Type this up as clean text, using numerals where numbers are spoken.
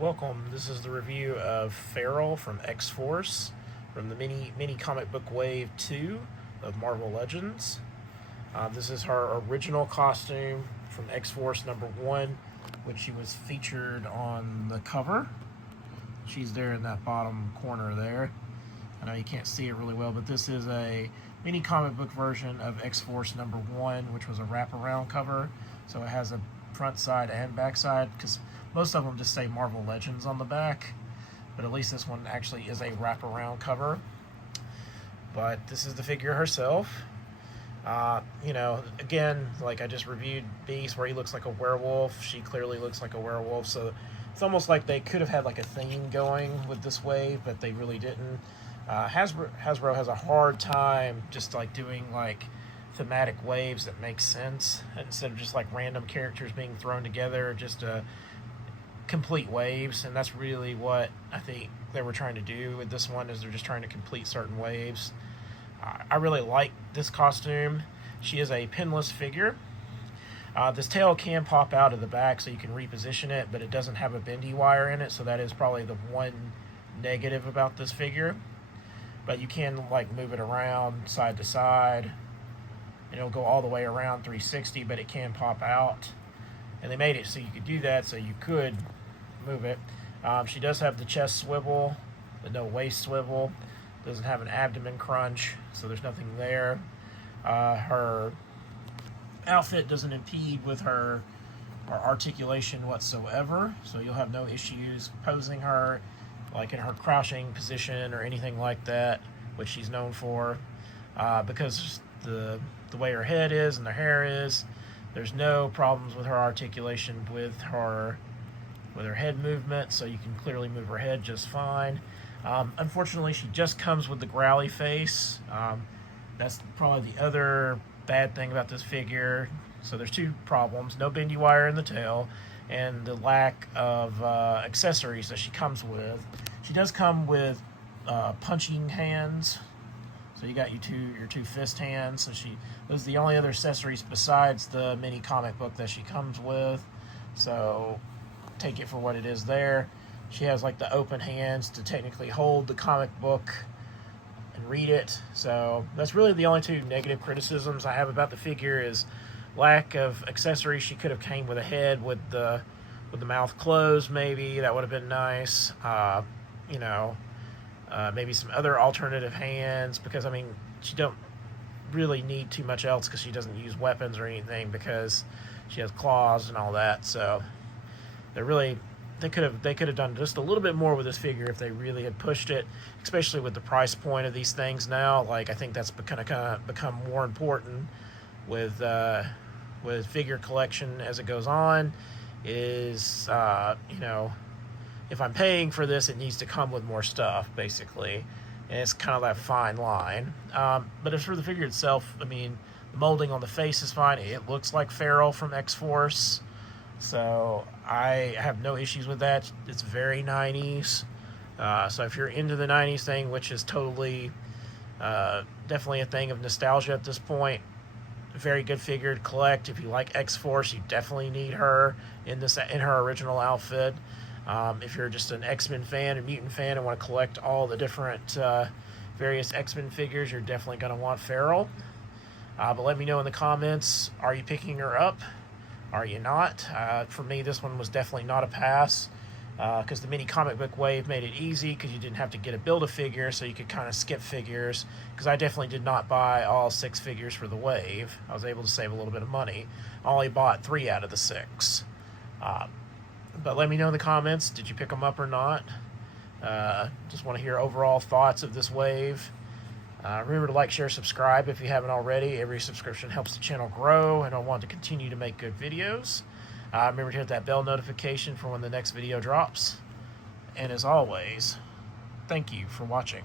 Welcome. This is the review of Feral from X-Force from the mini comic book wave 2 of Marvel Legends. This is her original costume from X-Force number 1, which she was featured on the cover. She's there in that bottom corner there. I know you can't see it really well, but this is a mini comic book version of X-Force number 1, which was a wraparound cover. So it has a front side and back side, because most of them just say Marvel Legends on the back, but at least this one actually is a wraparound cover. But this is the figure herself. Again, like I just reviewed Beast, where he looks like a werewolf. She clearly looks like a werewolf, so it's almost like they could have had like a theme going with this wave, but they really didn't. Hasbro has a hard time just like doing like thematic waves that make sense instead of just like random characters being thrown together, just complete waves. And that's really what I think they were trying to do with this one, is they're just trying to complete certain waves. I really like this costume. She is a pinless figure. This tail can pop out of the back, so you can reposition it, but it doesn't have a bendy wire in it, so that is probably the one negative about this figure. But you can like move it around side to side, and it'll go all the way around 360, but it can pop out. And they made it so you could do that, so you could move it. She does have the chest swivel, but no waist swivel. Doesn't have an abdomen crunch, so there's nothing there. Her outfit doesn't impede with her articulation whatsoever, so you'll have no issues posing her like in her crouching position or anything like that, which she's known for, because the way her head is and the hair is. There's no problems with her articulation with her head movement, so you can clearly move her head just fine. Unfortunately, she just comes with the growly face. That's probably the other bad thing about this figure. So there's two problems: no bendy wire in the tail, and the lack of accessories that she comes with. She does come with punching hands. So you got your two fist hands. So those are the only other accessories besides the mini comic book that she comes with. So take it for what it is there. She has like the open hands to technically hold the comic book and read it. So that's really the only two negative criticisms I have about the figure, is lack of accessories. She could have came with a head with the mouth closed, maybe. That would have been nice. Maybe some other alternative hands, because I mean, she don't really need too much else, because she doesn't use weapons or anything, because she has claws and all that. So they could have done just a little bit more with this figure if they really had pushed it, especially with the price point of these things now. Like, I think that's kind of become more important with figure collection as it goes on. Is if I'm paying for this, it needs to come with more stuff, basically. And it's kind of that fine line. But as for the figure itself, I mean, the molding on the face is fine. It looks like Feral from X-Force. So I have no issues with that. It's very 90s. So if you're into the 90s thing, which is totally, definitely a thing of nostalgia at this point, very good figure to collect. If you like X-Force, you definitely need her in her original outfit. If you're just an X-Men fan, a mutant fan, and want to collect all the different various X-Men figures, you're definitely going to want Feral. But let me know in the comments, are you picking her up? Are you not? For me, this one was definitely not a pass, because the mini comic book wave made it easy, because you didn't have to build a figure, so you could kind of skip figures, because I definitely did not buy all 6 figures for the wave. I was able to save a little bit of money. I only bought 3 out of the 6. But let me know in the comments, did you pick them up or not? Just want to hear overall thoughts of this wave. Remember to like, share, subscribe if you haven't already. Every subscription helps the channel grow, and I want to continue to make good videos. Remember to hit that bell notification for when the next video drops. And as always, thank you for watching.